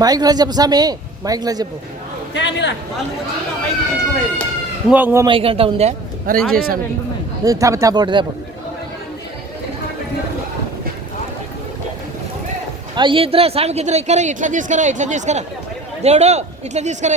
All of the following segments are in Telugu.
మైక్లో చెప్పు స్వామి, మైక్లో చెప్పు. ఇంకో మైక్ అంట ఉందే, అరేంజ్ చేశాను. తప్పటి తప్ప ఇద్దరా స్వామికి ఇద్దరు ఇక్కడ ఇట్లా తీసుకురా దేవుడు, ఇట్లా తీసుకురా.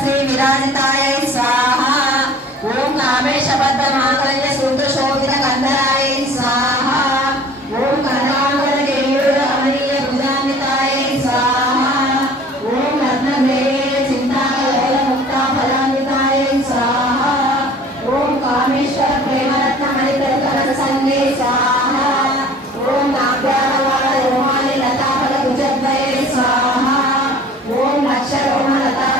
శ్రీ విరాజితాయ స్వాహ. ఓం కామేశబద్ధ మాంగళ్య సూత్ర శోభిత కందరాయ స్వాహ. ఓం కనకాంబర కేయూర అమరీయ భుజాన్వితాయ స్వాహ. ఓం రత్నగ్రేయ చింతాకలోల ముక్తా ఫలాన్వితాయ స్వాహ. ఓం కామేశ్వర ప్రేమరత్న మణిప్రకర సంగే స్వాహ. ఓం నాభ్యాలవాడ రోమాలి లతాఫల భుజద్వయ స్వాహ. ఓం లక్షరోమ లతా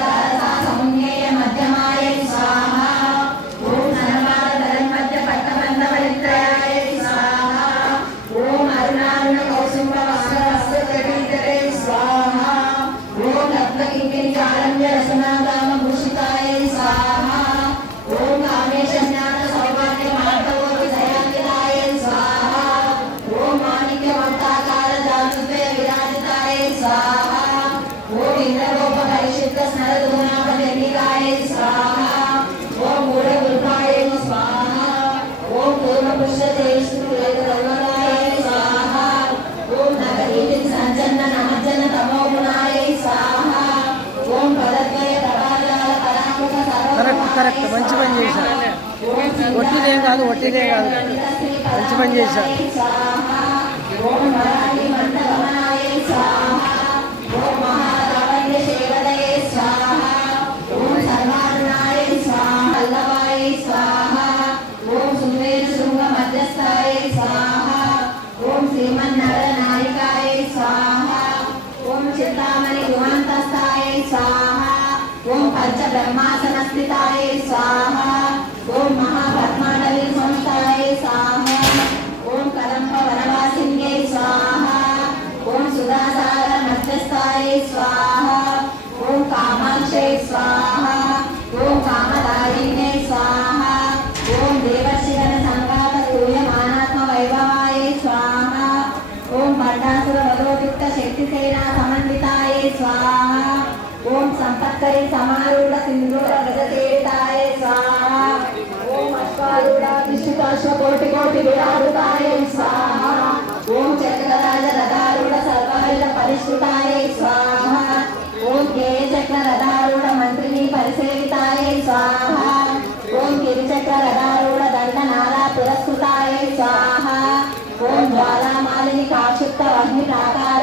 కరెక్ట్ మంచి పని చేశారు. ఒట్టిదేం కాదు మంచి పని చేశారు. ఓం పంచ బ్రహ్మాసనస్థితాయ స్వాహ. ఓం మహాపద్మానవీ సంస్థాయ స్వాహ. ఓం కదంబ వనవాసిన్యై స్వాహ. ఓం సుధాసాగర మధ్యస్థాయ స్వాహ. ఓం కామాక్షై స్వాహ. ఓం కామదాయిన్యై స్వాహ. ఓం దేవర్షిగణ సంఘాత సూయమానాత్మ వైభవాయ స్వాహ. ఓం భండాసుర వదోయుక్త శక్తి సేనా సమన్వితాయ స్వాహ. ఓం సంపత్కరి సమారూఢ సింధూర గజసేవితాయ స్వాహ. ఓం అశ్వారూఢ విష్ణుకాశ్వ కోటి విరాజితాయ స్వాహ. ఓం చక్రరాజ రథారూఢ సర్వాయుధ పరిష్కృతాయ స్వాహ. ఓం కేయ చక్ర రథారూఢ మంత్రిని పరిసేవితాయ స్వాహ. ఓం గిరిచక్ర రథారూఢ దండనారా పురస్కృతాయ స్వాహ. ఓం జ్వాలామాలిని కాక్షుప్త వహ్ని ప్రాకార